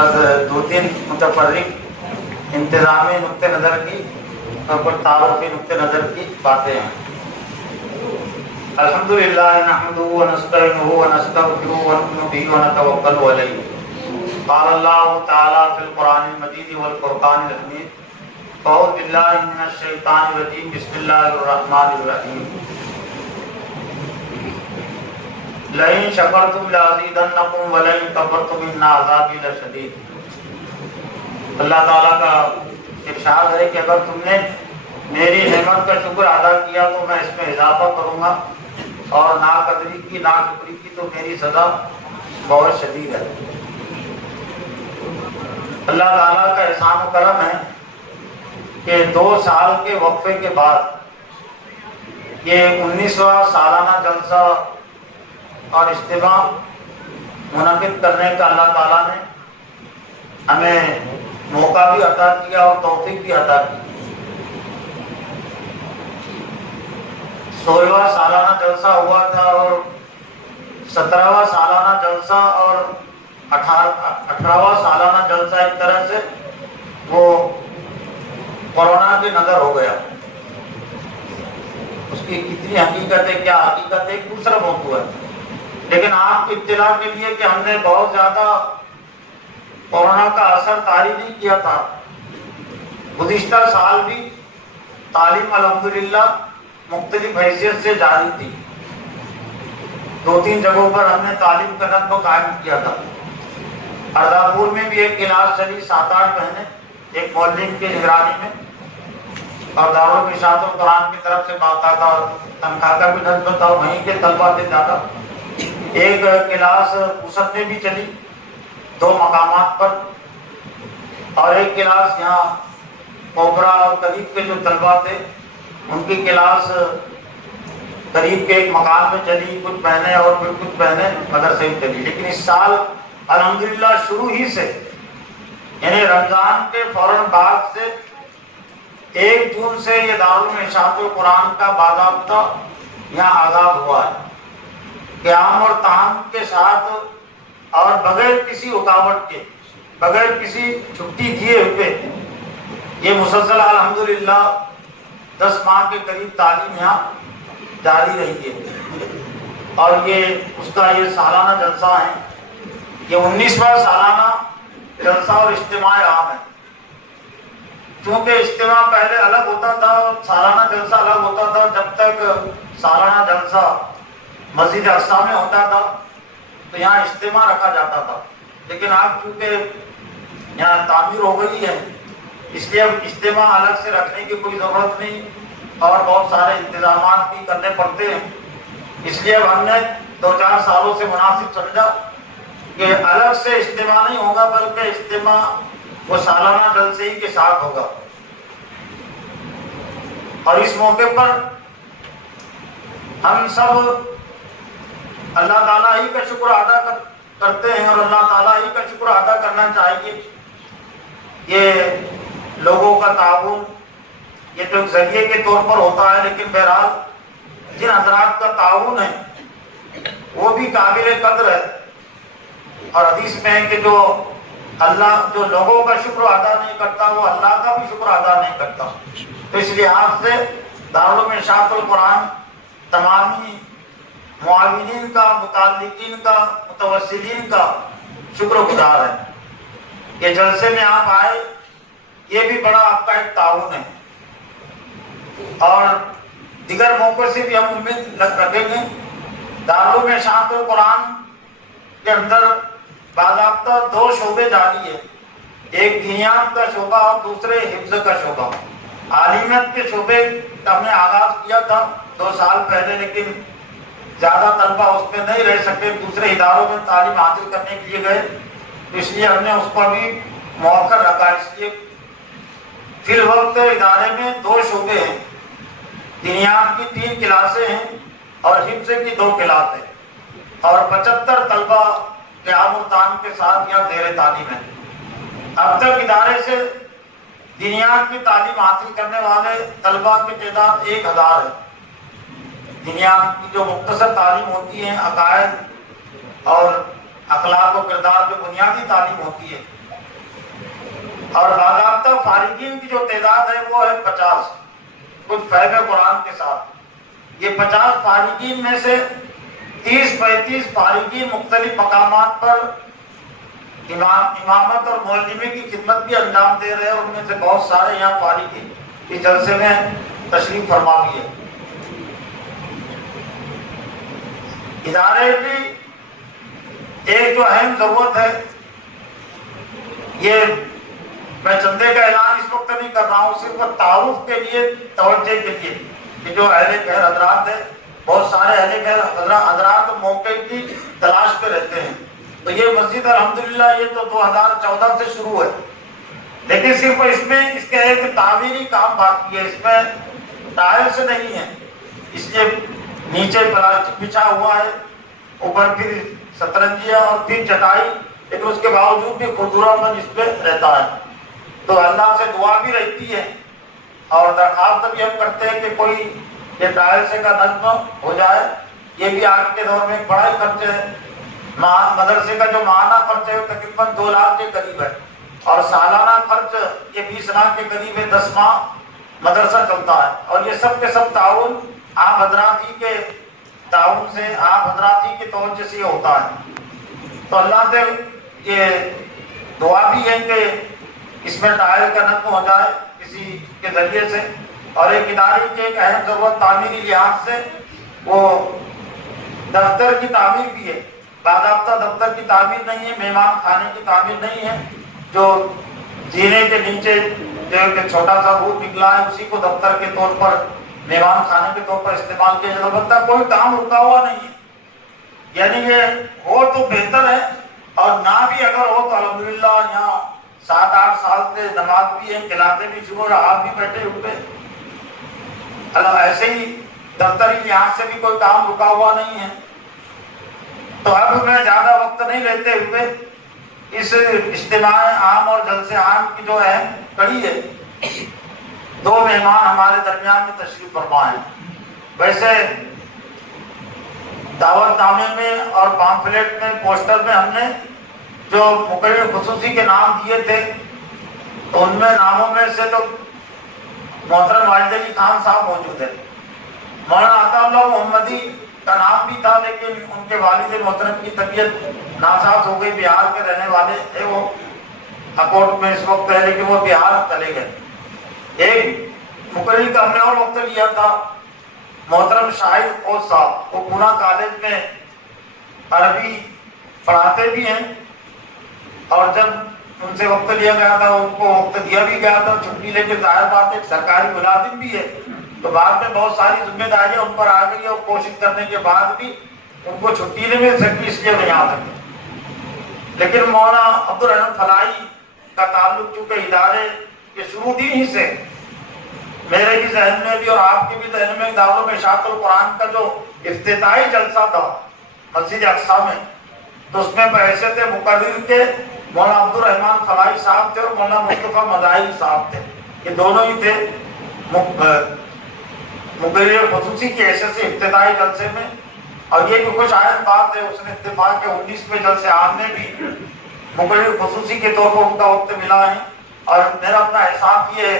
بس دو تین متفرق انتظامی نقطۂ نظر کی اور کچھ تعارفی نقطۂ نظر کی باتیں ہیں۔ الحمدللہ نحمدہ ونستعینہ ونستغفرہ ونؤمن بہ ونتوکل علیہ۔ قال اللہ تعالیٰ فی القرآن المجید والفرقان الحمید، اعوذ باللہ من الشیطان الرجیم، بسم اللہ الرحمن الرحیم۔ لئن شکرتم لازیدنکم ولئن کفرتم ان عذابی لشدید۔ اللہ تعالیٰ کا ارشاد ہے کہ اگر تم نے میری نعمت کا شکر ادا کیا تو میں اس میں اضافہ کروں گا، اور ناقدری کی ناشکری کی تو میری سزا بہت شدید ہے۔ اللہ تعالیٰ کا احسان و کرم ہے کہ 2 سال کے وقفے کے بعد یہ 19واں سالانہ جلسہ اور اجتماع منعقد کرنے کا اللہ تعالیٰ نے ہمیں موقع بھی عطا کیا اور توفیق بھی عطا کی۔ 16واں سالانہ جلسہ ہوا تھا اور 17واں سالانہ جلسہ اور 18واں سالانہ جلسہ ایک طرح سے وہ کورونا کی نظر ہو گیا۔ اس کی کتنی حقیقت ہے، کیا حقیقت ہے، ایک دوسرا موضوع ہے، لیکن آپ کی اطلاع کے لیے کہ ہم نے بہت زیادہ کورونا کا اثر طاری نہیں کیا تھا۔ گزشتہ سال بھی تعلیم الحمدللہ مختلف حیثیت سے جاری تھی۔ 2-3 جگہوں پر ہم نے تعلیم کا نظم قائم کیا تھا۔ ارداپور میں بھی ایک کلاس چلی 7-8 مہینے ایک مولوی کی نگرانی میں، اور دارالارشاد القرآن کی طرف سے باقاعدہ اور تنخواہ کا بھی نظم تھا، وہیں کے طلبہ سے زیادہ۔ ایک کلاس پوسد میں بھی چلی 2 مقامات پر، اور ایک کلاس یہاں کوبرا اور قریب کے جو طلبہ تھے ان کی کلاس قریب کے ایک مکان میں چلی کچھ مہینے، اور پھر کچھ مہینے مدرسے میں چلی۔ لیکن اس سال الحمدللہ شروع ہی سے، یعنی رمضان کے فوراً بعد سے 1 جون سے یہ دارالارشاد القرآن کا باضابطہ یہاں آغاز ہوا ہے۔ قیام اور تعام کے ساتھ اور بغیر کسی رکاوٹ کے، بغیر کسی چھٹی دیے ہوئے یہ مسلسل الحمدللہ 10 ماہ کے قریب تعلیم یہاں جاری رہی ہے، اور یہ اس کا یہ سالانہ جلسہ ہے۔ یہ 19واں سالانہ جلسہ اور اجتماع عام ہے۔ چونکہ اجتماع پہلے الگ ہوتا تھا اور سالانہ جلسہ الگ ہوتا تھا، جب تک سالانہ جلسہ مسجد اقصی میں ہوتا تھا تو یہاں اجتماع رکھا جاتا تھا، لیکن اب چونکہ یہاں تعمیر ہو گئی ہے اس لیے اب اجتماع الگ سے رکھنے کی کوئی ضرورت نہیں، اور بہت سارے انتظامات بھی کرنے پڑتے ہیں۔ اس لیے اب ہم نے 2-4 سالوں سے مناسب سمجھا کہ الگ سے اجتماع نہیں ہوگا، بلکہ اجتماع وہ سالانہ جلسے ہی کے ساتھ ہوگا۔ اور اس موقع پر ہم سب اللہ تعالیٰ ہی کا شکر ادا کرتے ہیں، اور اللہ تعالیٰ ہی کا شکر ادا کرنا چاہیے۔ یہ لوگوں کا تعاون یہ تو ایک ذریعے کے طور پر ہوتا ہے، لیکن بہرحال جن حضرات کا تعاون ہے وہ بھی قابل قدر ہے۔ اور حدیث میں ہے کہ جو لوگوں کا شکر ادا نہیں کرتا وہ اللہ کا بھی شکر ادا نہیں کرتا۔ تو اس لحاظ سے دارالارشاد القرآن تمامی معاونین کا، متعلقین کا، متوسلین کا شکر گزار ہے۔ یہ جلسے میں آپ آئے، یہ بھی بڑا آپ کا ایک تعاون ہے، اور دیگر موقع سے بھی ہم امید رکھیں گے۔ دارالارشاد القرآن کے اندر باضابطہ 2 شعبے جاری ہیں، ایک دینیات کا شعبہ اور دوسرے حفظ کا شعبہ۔ عالمیت کے شعبے کا ہم نے آغاز کیا تھا 2 سال پہلے، لیکن زیادہ طلبہ اس میں نہیں رہ سکے، دوسرے اداروں میں تعلیم حاصل کرنے کے لیے گئے، تو اس لیے ہم نے اس کو بھی مؤخر رکھا۔ اس لیے فی الوقت ادارے میں 2 شعبے ہیں، دینیات کی 3 کلاسیں ہیں اور حفظ کی 2 کلاسیں، اور 75 طلبہ قیام و تعام کے ساتھ یہاں زیر تعلیم ہے۔ اب تک ادارے سے دینیات کی تعلیم حاصل کرنے والے طلبہ کی تعداد 1000 ہے۔ دینیات کی جو مختصر تعلیم ہوتی ہے، عقائد اور اخلاق و کردار جو بنیادی تعلیم ہوتی ہے، اور باضابطہ فارغین کی جو تعداد ہے وہ ہے 50، کچھ فہم قرآن کے ساتھ۔ یہ 50 فارغین میں سے 30-35 فارغین مختلف مقامات پر امامت اور مولوی کی خدمت بھی انجام دے رہے ہیں، اور ان میں سے بہت سارے یہاں فارغین اس جلسے میں تشریف فرما بھی ہے۔ ادارے کی ایک جو اہم ضرورت ہے، یہ میں چندے کا اعلان اس وقت نہیں کر رہا ہوں، صرف تعارف کے لیے، توجہ کے لیے، کہ جو اہل خیر حضرات ہیں، بہت سارے اہل خیر حضرات موقع کی تلاش پہ رہتے ہیں۔ تو یہ مسجد الحمدللہ یہ تو 2014 سے شروع ہے، لیکن صرف اس میں اس کا ایک تعمیری کام باقی ہے، اس میں ٹائلس نہیں ہے، اس لیے نیچے پلاسٹک بچھا ہوا ہے، اوپر پھر سترنجیاں اور پھر چٹائی، لیکن اس کے باوجود بھی خوردورا من اس پہ رہتا ہے۔ تو اللہ سے دعا بھی رہتی ہے اور درخواست بھی ہم کرتے ہیں کہ کوئی یہ ٹائلس کا نظم ہو جائے۔ یہ بھی آج کے دور میں بڑا ہی خرچ ہے، مدرسے کا جو ماہانہ خرچ ہے وہ تقریباً 2 لاکھ کے قریب ہے، اور سالانہ خرچ یہ 20 لاکھ کے قریب ہے۔ 10 ماہ مدرسہ چلتا ہے، اور یہ سب کے سب تعاون آپ حضرات ہی کے تعاون سے، آپ حضرات ہی کے توجہ سے ہوتا ہے۔ تو اللہ سے یہ دعا بھی ہے کہ اس میں ٹائل کا نظم ہو جائے کسی کے ذریعے سے، اور ایک ادارے کی ایک اہم ضرورت تعمیری لحاظ سے وہ دفتر کی تعمیر بھی ہے۔ باضابطہ دفتر کی تعمیر نہیں ہے، مہمان خانے کی تعمیر نہیں ہے، جو زینے کے نیچے جو ایک چھوٹا سا روپ نکلا ہے اسی کو دفتر کے طور پر، مہمان خانے کے طور پر استعمال کیا جا سکتا ہے۔ کوئی کام رکا ہوا نہیں ہے، یعنی یہ ہو تو بہتر ہے، اور نہ بھی اگر ہو تو الحمدللہ یہاں 7-8 سال سے نماز بھی ہے، کھلاتے بھی شروع اور آپ بھی بیٹھے ہوئے، اللہ ایسے ہی دفتری لحاظ سے بھی کوئی کام رکا ہوا نہیں ہے۔ تو اب میں زیادہ وقت نہیں لیتے ہوئے اس اجتماع عام اور جلسے عام کی جو اہم کڑی ہے، 2 مہمان ہمارے درمیان میں تشریف فرما ہیں۔ ویسے دعوت نامے میں اور پامفلیٹ میں، پوسٹر میں ہم نے جو مقرر خصوصی کے نام دیے تھے، تو ان میں ناموں میں سے تو محترم واجد علی خان صاحب موجود ہیں۔ مولانا عطا اللہ محمدی کا نام بھی تھا، لیکن ان کے والد محترم کی طبیعت ناساز ہو گئی، بہار کے رہنے والے تھے، وہ اکوٹ میں اس وقت ہے لیکن وہ بہار چلے گئے۔ ایک مقرر کا ہم نے اور وقت لیا تھا، محترم شاہد اوس صاحب، وہ پونا کالج میں عربی پڑھاتے بھی ہیں، اور جب ان سے وقت لیا گیا تھا ان کو وقت دیا بھی گیا تھا چھٹی، لیکن ظاہر بات ہے سرکاری ملازم بھی ہے، تو بعد میں بہت ساری ذمہ داریاں ان پر آ گئی، اور کوشش کرنے کے بعد بھی ان کو چھٹی نہیں مل سکی، اس لیے نہیں آ سکے۔ لیکن مولانا عبدالرحمن فلاحی کا تعلق چونکہ ادارے کے شروع ہی سے میرے بھی ذہن میں بھی اور آپ کے بھی ذہن میں، دارالعلوم اشاعت القرآن کا جو افتتاحی جلسہ تھا مسجد اقصی میں، تو اس میں بحیثیت مقرر کے مولانا عبدالرحمن فلاحی صاحب تھے اور مولانا مصطفیٰ مداحی صاحب تھے، یہ دونوں ہی تھے مقرر خصوصی کی حیثیت سے افتتاحی جلسے میں۔ اور یہ بھی کچھ عائد بات ہے، اس نے اتفاق کے 19ویں جلسے عام میں بھی مقرر خصوصی کے طور پر ان کا وقت ملا ہے، اور میرا اپنا احساس یہ ہے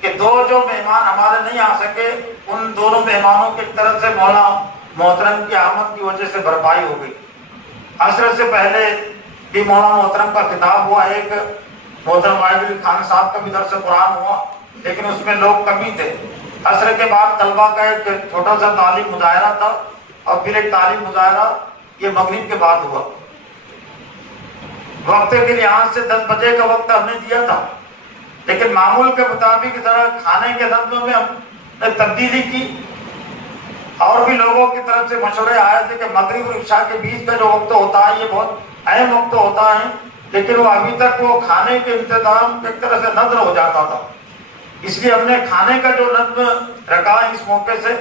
کہ 2 جو مہمان ہمارے نہیں آ سکے، ان دونوں مہمانوں کی طرف سے مولانا محترم کی آمد کی وجہ سے بھرپائی ہو گئی۔ عصر سے پہلے بھی مولانا محترم کا خطاب ہوا، ایک محترم واحد علی خان صاحب کا بھی درس قرآن ہوا، لیکن اس میں لوگ کمی تھے۔ عصر کے بعد طلبہ کا ایک چھوٹا سا تعلیم مظاہرہ تھا، اور پھر ایک تعلیم مظاہرہ یہ مغرب کے بعد ہوا۔ وقت کے لحاظ سے 10 بجے کا وقت ہم نے دیا تھا، لیکن معمول کے مطابق ذرا کھانے کے نظم میں ہم نے تبدیلی کی، اور بھی لوگوں کی طرف سے مشورے آئے تھے کہ مغرب اور عشاء کے بیچ کا جو وقت ہوتا ہے یہ بہت اہم وقت ہوتا ہے، لیکن وہ ابھی تک وہ کھانے کے انتظام ایک طرح سے نظر ہو جاتا تھا، اس لیے ہم نے کھانے کا جو نظم رکھا اس موقع سے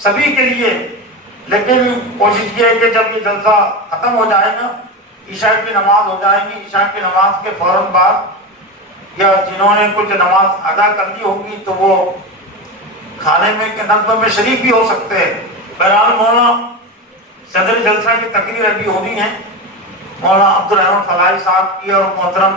سبھی کے لیے۔ لیکن کوشش یہ ہے کہ جب یہ جلسہ ختم ہو جائے گا، عشاء کی نماز ہو جائے گی، عشاء کی نماز کے فوراً بعد یا جنہوں نے کچھ نماز ادا کر لی ہوگی تو وہ کھانے میں کے نظم میں شریک بھی ہو سکتے ہیں۔ بہرحال مولانا صدر جلسہ کی تقریر ابھی ہونی ہے، مولانا عبدالرحمن فلاحی صاحب کی اور محترم